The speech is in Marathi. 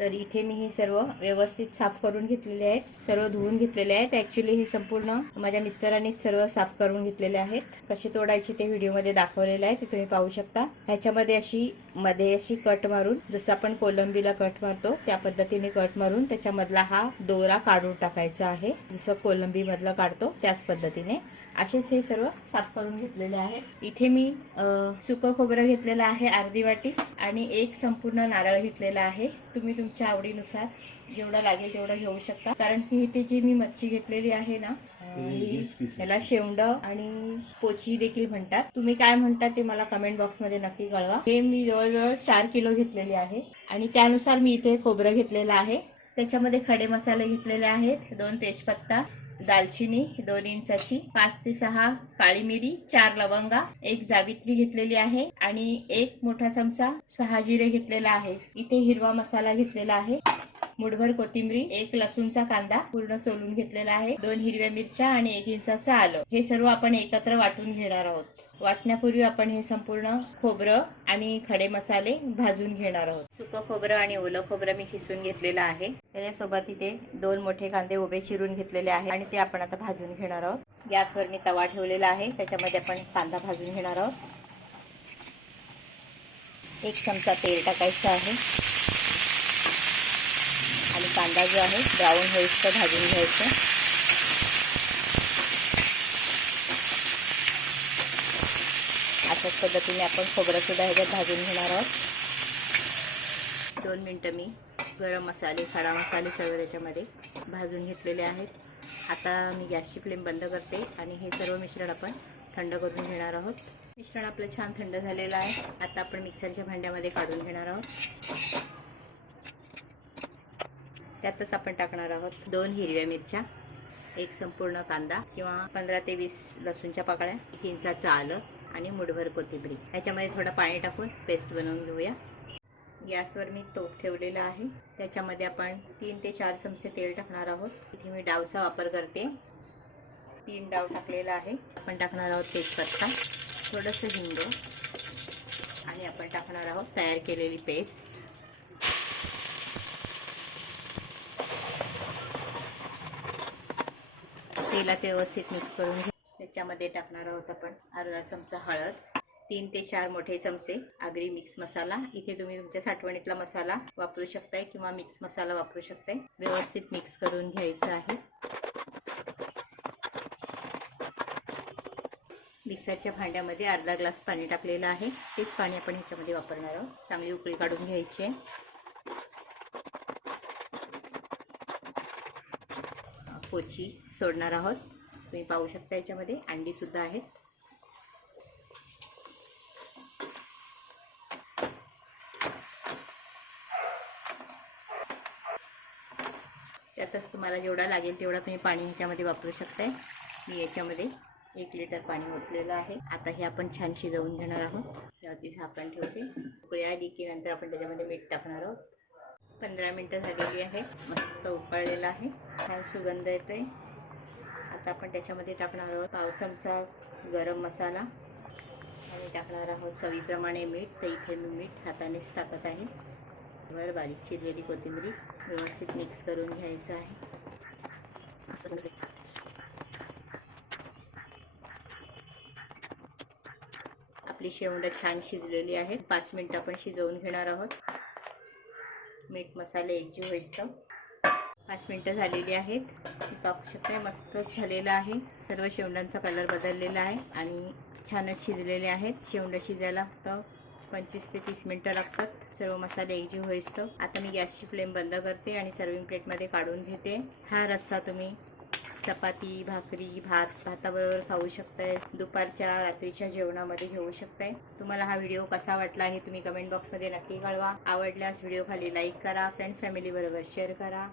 तर इथे मी हे सर्व व्यवस्थित साफ करून घेतलेले आहेत, सर्व धुवून घेतलेले आहेत. ऍक्च्युली हे संपूर्ण माझ्या मिस्टरांनी सर्व साफ करून घेतलेले आहेत. कसे तोडायचे ते व्हिडिओमध्ये दाखवलेले आहे, ते तुम्ही पाहू शकता. ह्याच्यामध्ये मध्ये अशी कट मारून, जसं आपण कोलंबीला कट मारतो त्या पद्धतीने कट मारून त्याच्यामधला हा दोरा काढून टाकायचा आहे. जसं कोलंबी मधला काढतो त्याच पद्धतीने असेच हे सर्व साफ करून घेतलेले आहेत. इथे मी सुकं खोबरं घेतलेलं आहे अर्धी वाटी आणि एक संपूर्ण नारळ घेतलेला आहे. तुम्ही तुमच्या आवडीनुसार जेवढं लागेल तेवढं घेऊ शकता. कारण की इथे जी मी मच्छी घेतलेली आहे ना, याला शेवंड आणि पोची देखील म्हणतात. तुम्ही काय म्हणतात ते मला कमेंट बॉक्स मध्ये नक्की कळवा. हे मी जवळजवळ 4 किलो घेतलेले आहे आणि त्यानुसार मी इथे खोबरं घेतलेलं आहे. त्याच्यामध्ये खडे मसाले घेतलेले आहेत, 2 तेजपत्ता, दालचिनी 2 इंचाची, 5 ते 6 काळी मिरी, 4 लवंगा, 1 जावित्री घेतलेली आहे आणि 1 मोठा चमचा 6 जिरे घेतलेला आहे. इथे हिरवा मसाला घेतलेला आहे, मुठभर कोथिंबरी, 1 लसूणचा कांदा पूर्ण सोलून घेतलेला आहे, 2 हिरव्या मिरच्या आणि 1 इंचाचं आलं. हे सर्व आपण एकत्र वाटून घेणार आहोत. वाटण्यापूर्वी आपण हे संपूर्ण खोबरं आणि खडे मसाले भाजून घेणार आहोत. सुकं खोबरं आणि ओलं खोबरं मी खिसून घेतलेलं आहे. त्याच्यासोबत इथे 2 मोठे कांदे उभे चिरून घेतलेले आहे आणि ते आपण आता भाजून घेणार आहोत. गॅसवर मी तवा ठेवलेला आहे, त्याच्यामध्ये आपण कांदा भाजून घेणार आहोत. 1 चमचा तेल टाकायचं आहे आणि कांदा जो आहे ब्राऊन होईपर्यंत भाजून घ्यायचा. अशाच पद्धतीने आपण खोबरं सुद्धा ह्याच्यात भाजून घेणार आहोत. 2 मिनिटं मी गरम मसाले, खडा मसाले सर्व त्याच्यामध्ये भाजून घेतलेले आहेत. आता मी गॅसची फ्लेम बंद करते आणि हे सर्व मिश्रण आपण थंड करून घेणार आहोत. मिश्रण आपलं छान थंड झालेलं आहे. आता आपण मिक्सरच्या भांड्यामध्ये काढून घेणार आहोत. त्यातच आपण टाकणार आहोत 2 हिरव्या मिरच्या, 1 संपूर्ण कांदा किंवा 15 ते 20 लसूणच्या पाकळ्या, 1 इंचाचं आलं आणि मुठभर कोथिंबरी. ह्याच्यामध्ये थोडं पाणी टाकून पेस्ट बनवून घेऊया. गॅसवर मी टोप ठेवलेला आहे, त्याच्यामध्ये आपण 3 ते 4 चमचे तेल टाकणार आहोत. इथे मी डावचा वापर करते, 3 डाव टाकलेला आहे. आपण टाकणार आहोत तेजपत्ता, थोडंसं हिंग आणि आपण टाकणार आहोत तयार केलेली पेस्ट. तेलात व्यवस्थित मिक्स करून घेऊ. त्याच्यामध्ये टाकणार आहोत आपण अर्धा चमचा हळद, 3 ते 4 मोठे चमचे आगरी मिक्स मसाला. इथे तुम्ही तुमच्या साठवणीतला मसाला वापरू शकताय किंवा मिक्स मसाला वापरू शकताय. व्यवस्थित मिक्स करून घ्यायचं आहे. मिक्सरच्या भांड्यामध्ये अर्धा ग्लास पाणी टाकलेलं आहे, तेच पाणी आपण ह्याच्यामध्ये वापरणार आहोत. चांगली उकळी काढून घ्यायची आहे. पोची सोडणार आहोत. तुम्ही पाहू शकता याच्यामध्ये अंडी सुद्धा आहेत. त्यातच तुम्हाला जेवढा लागेल तेवढा तुम्ही पाणी ह्याच्यामध्ये वापरू शकताय. मी याच्यामध्ये 1 लिटर पाणी ओतलेलं आहे. आता हे आपण छान शिजवून घेणार आहोत. यावरती झाकण ठेवते. उकळी आली की नंतर आपण त्याच्यामध्ये मीठ टाकणार आहोत. 15 मिनिटं झालेली आहे, मस्त उकळलेलं आहे, छान सुगंध येतोय. आता आपण त्याच्यामध्ये टाकणार आहोत पाव चमचा गरम मसाला आणि टाकणार आहोत चवीप्रमाणे मीठ. तर इथे मी मीठ हातानेच टाकत आहे. वर बारीक चिरलेली कोथिंबरी व्यवस्थित मिक्स करून घ्यायचं आहे. आपली शेवंड छान शिजलेली आहे. 5 मिनिटं आपण शिजवून घेणार आहोत. मीठ मसाले एकजीव व्हायचं. 5 मिनिटं झालेली आहेत. पाहू शकता मस्तच झालेलं आहे. सर्व शेवंडांचा कलर बदललेला आहे आणि छानच शिजलेले आहेत. शेवंड शिजायला फक्त 25 ते 30 मिनिटं लागतात सर्व मसाले एकजीव व्हायचं. आता मी गॅसची फ्लेम बंद करते आणि सर्विंग प्लेटमध्ये काढून घेते. हा रस्सा तुम्ही चपाती, भाकरी, भाताबरोबर खाऊ शकताय. दुपारच्या रात्रीच्या जेवणामध्ये घेऊ शकताय. तुम्हाला हा व्हिडिओ कसा वाटला हे तुम्ही कमेंट बॉक्समध्ये नक्की कळवा. आवडल्यास व्हिडिओ खाली लाईक करा, फ्रेंड्स फॅमिली बरोबर शेअर करा.